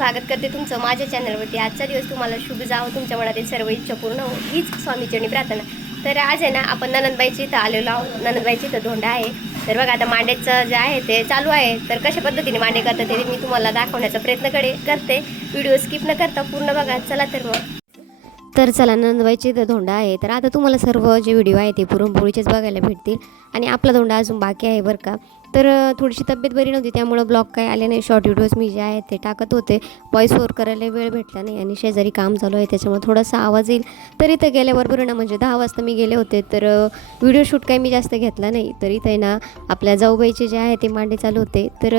स्वागत करते तुमचं माझ्या चॅनलवरती। आजचा दिवस तुम्हाला शुभ जावो, तुमच्या मनातील सर्व इच्छा पूर्ण हो हीच स्वामीचरणी प्रार्थना। तर आज आहे ना आपण ननंदबाईची इथं आलेलो आहोत। ननंदबाईची इथं धोंडा आहे। तर बघा आता मांड्याचं जे आहे ते चालू आहे। तर कशा पद्धतीने मांडे करतात ते मी तुम्हाला दाखवण्याचा प्रयत्न करते। व्हिडिओ स्किप न करता पूर्ण बघा। चला तर मग चला नंदबाईची इथं धोंडा आहे। तर आता तुम्हाला सर्व जे व्हिडिओ आहे ते पुरणपोळीचेच बघायला भेटतील आणि आपला धोंडा अजून बाकी आहे बरं का। तर थोडीशी तब्येत बरी नव्हती त्यामुळे ब्लॉग काय आले नाही। शॉर्ट व्हिडिओज मी जे आहेत ते टाकत होते। व्हॉइस ओव्हर करायला वेळ भेटला नाही आणि शेजारी काम चालू आहे त्याच्यामुळे थोडासा आवाज येईल। तर इथं गेल्याबरोबर ना म्हणजे 10 वाजता मी गेले होते। तर व्हिडिओ शूट काही मी जास्त घेतला नाही। तर इथे ना आपल्या जाऊबाईचे जे आहे ते मांडे चालू होते। तर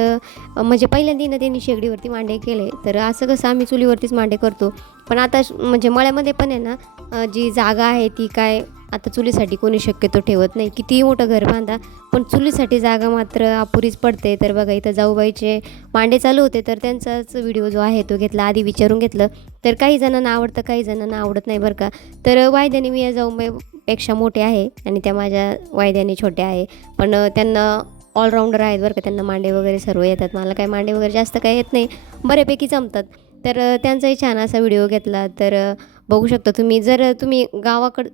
म्हणजे पहिल्यांदा त्यांनी शेगडीवरती मांडे केले। तर असं कसं आम्ही चुलीवरतीच मांडे करतो, पण आता म्हणजे मळ्यामध्ये पण आहे ना जी जागा आहे ती काय आता चुलीसाठी कोणी शक्यतो ठेवत नाही। कितीही मोठं घर बांधा पण चुलीसाठी जागा मात्र अपुरीच पडते। तर बघा इथं जाऊबाईचे मांडे चालू होते। तर त्यांचाच व्हिडिओ जो आहे तो घेतला, आधी विचारून घेतलं। तर काही जणांना आवडतं काही जणांना आवडत नाही बरं का। तर वायद्याने मी या जाऊबाईपेक्षा मोठे आहे आणि त्या माझ्या वायद्याने छोट्या आहे, पण त्यांना ऑलराऊंडर आहेत बरं का। त्यांना मांडे वगैरे सर्व येतात। मला काय मांडे वगैरे जास्त काही येत नाही, बऱ्यापैकी जमतात। तर त्यांचाही छान असा व्हिडिओ घेतला। तर बघू शकता तुम्ही, जर तुम्ही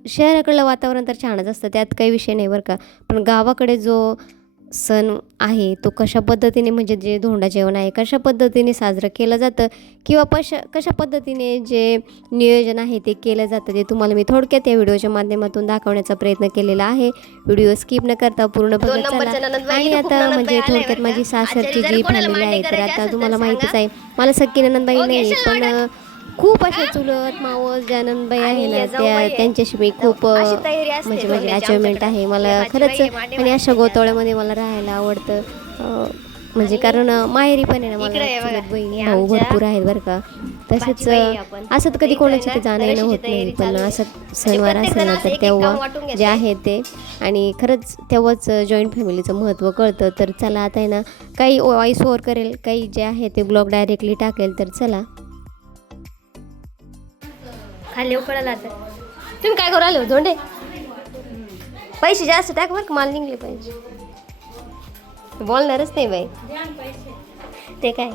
शहराकडलं वातावरण तर छानच असतं, त्यात काही विषय नाही बरं का। पण गावाकडे जो सण आहे तो कशा पद्धतीने म्हणजे जे धोंडा जेवण आहे कशा पद्धतीने साजरं केलं जातं किंवा कशा पद्धतीने जे नियोजन आहे ते केलं जातं ते तुम्हाला मी थोडक्यात या व्हिडिओच्या माध्यमातून दाखवण्याचा प्रयत्न केलेला आहे। व्हिडिओ स्किप न करता पूर्ण बघत चला। आणि आता म्हणजे थोडक्यात माझी सासरची जी फॅमिली आहे तर आता तुम्हाला माहितीच आहे मला सख्खी ननंदबाई नाही, पण खूप अशा चुलत मावस ज्या नंदबाई आहे ना त्यांच्याशी मी खूप म्हणजे माझी अचिव्हमेंट आहे मला खरंच। आणि अशा गोतावळ्यामध्ये मला राहायला आवडतं, म्हणजे कारण माहेरी पण आहे ना मला चुलत बहीण भाऊ भरपूर आहेत बरं का। तसेच असं तर कधी कोणाची ते जाणं येणं होत नाही, पण असं सणवार असेल ना तर तेव्हा जे आहे ते आणि खरंच तेव्हाच जॉईंट फॅमिलीचं महत्त्व कळतं। तर चला आता आहे ना काही व्हॉइस ओव्हर करेल, काही जे आहे ते ब्लॉग डायरेक्टली टाकेल। तर चला खाली उकळायला आता तुम्ही काय करू आले धोंडे? पैसे जास्त टाक बरं का, माल निघले पाहिजे। बोलणारच नाही बाई ते काय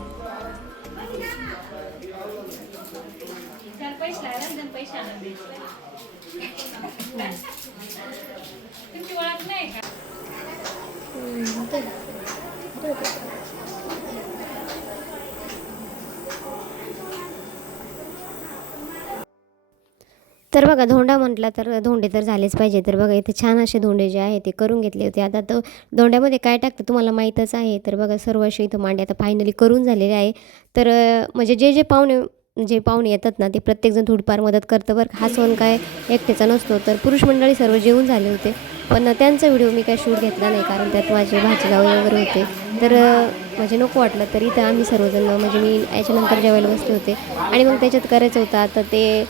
तर बघा धोंडा म्हटला तर धोंडे तर झालेच पाहिजे। तर बघा इथे छान असे धोंडे जे आहे ते करून घेतले होते। आता तो धोंड्यामध्ये काय टाकतं तुम्हाला माहीतच आहे। तर बघा सर्व असे इथं मांडे आता फायनली करून झालेले आहे। तर म्हणजे जे पाहुणे येतात ना ते प्रत्येकजण थोडीफार मदत करतं बरं। हा सण काय एकट्याचा नसतो। तर पुरुष मंडळी सर्व जेवून झाले होते, पण त्यांचा व्हिडिओ मी काय शूट घेतला नाही कारण त्यात माझे भाचीजावई वगैरे होते। तर म्हणजे नको वाटलं। तर इथं आम्ही सर्वजण म्हणजे मी याच्यानंतर जेवायला बसले होते आणि मग त्याच्यात करायचं होतं आता ते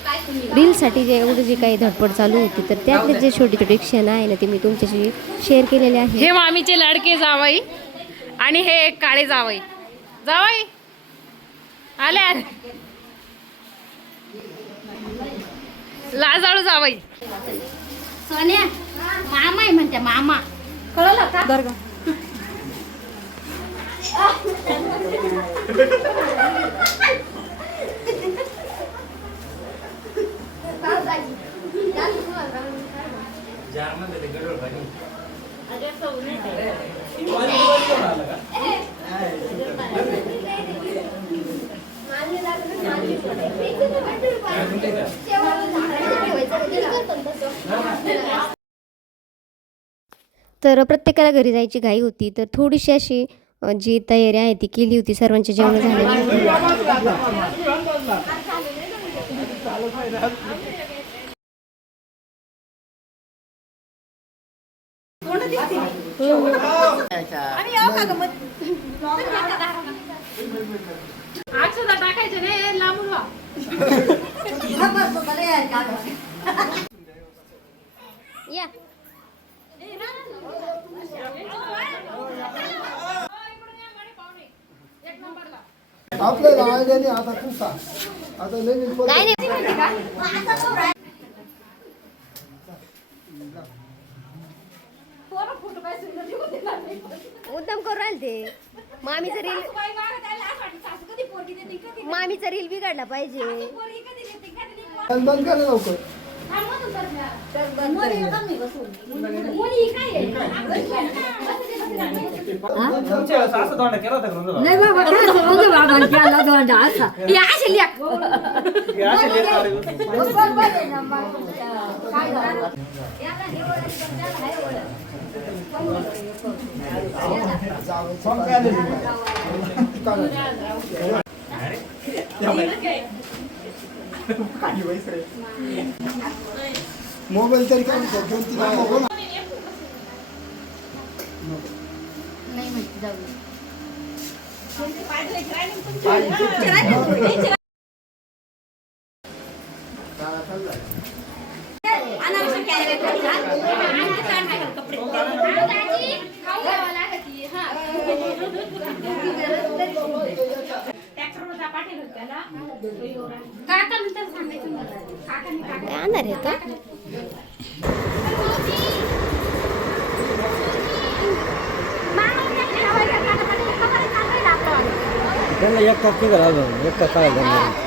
रीलसाठी जे एवढं जे काही धडपड चालू होती तर त्यातले जे छोटे छोटे क्षण आहे ना ते मी तुमच्याशी शेअर केलेले आहे। हे मामीचे लाडके जावई आणि हे काळे जावई आले लाजाळू जावई। सोन्या मामा आहे म्हणते, मामा कळलं का? दर्गा तर प्रत्येकाला घरी जायची घाई होती। तर थोडीशी अशी जी तयारी आहे ती केली होती, सर्वांचे जेवण झाले। टाकायचे नाही लांबून वा या आपल्याला आयडियाने आता कुसा आता नवीन काय नाही मुद्दाम करू राहिले ते मामीचा रील सासूबाई मागं जायला असं वाटतं, सासू कधी पोरगी देते, कधी मामीचा रील बिघडला पाहिजे. पोरगी कधी देते, कधी नाही. बंद बंद करा लवकर. थांब मग तू जरा. मुली येतात नाही बसून. मुली काय आहे? असं तोंड केलं होतं का नंदू नाही बाबा काय समजलं बाबा केला दोंडा असा या अशी लेक. हे असे लेक काढले होते. मोबाईल तरी काय म्हणतो? 2-3 मोबाईल. नाही माहिती, जाऊ दे. अनारसा कॅरी करते, हा? आणि ते ताण नाही घालत कपडे. हा, दाजी, खाऊ घ्यावं लागते, हा. ट्रॅक्टरवर जा, पाठीवर त्याला. काका नंतर सांगायचं मला. काकांनी काका काय आणणार आहे का? त्यांना एक तास निघाला अजून एक तास काय झालं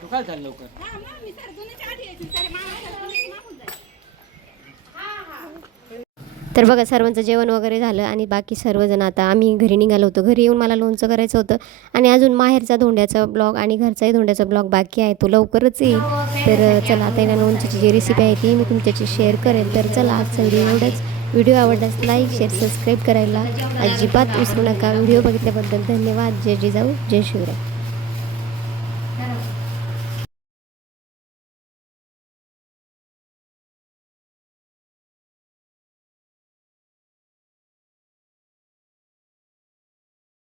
तू काय चाललं लवकर तर बघा सर्वांचं जेवण वगैरे झालं आणि बाकी सर्वजण आता आम्ही घरी निघालो होतो. घरी येऊन मला लोणचं करायचं होतं आणि अजून माहेरचा धोंड्याचा ब्लॉग आणि घरचाही धोंड्याचा ब्लॉग बाकी आहे, तो लवकरच येईल. तर चला आता या लोणच्याची जी रेसिपी आहे ती मी तुमच्याशी शेअर करेल. तर चला आजचा व्हिडिओ एवढंच. व्हिडिओ आवडल्यास लाईक शेअर सबस्क्राईब करायला अजिबात विसरू नका. व्हिडिओ बघितल्याबद्दल धन्यवाद. जय जिजाऊ जय शिवराय.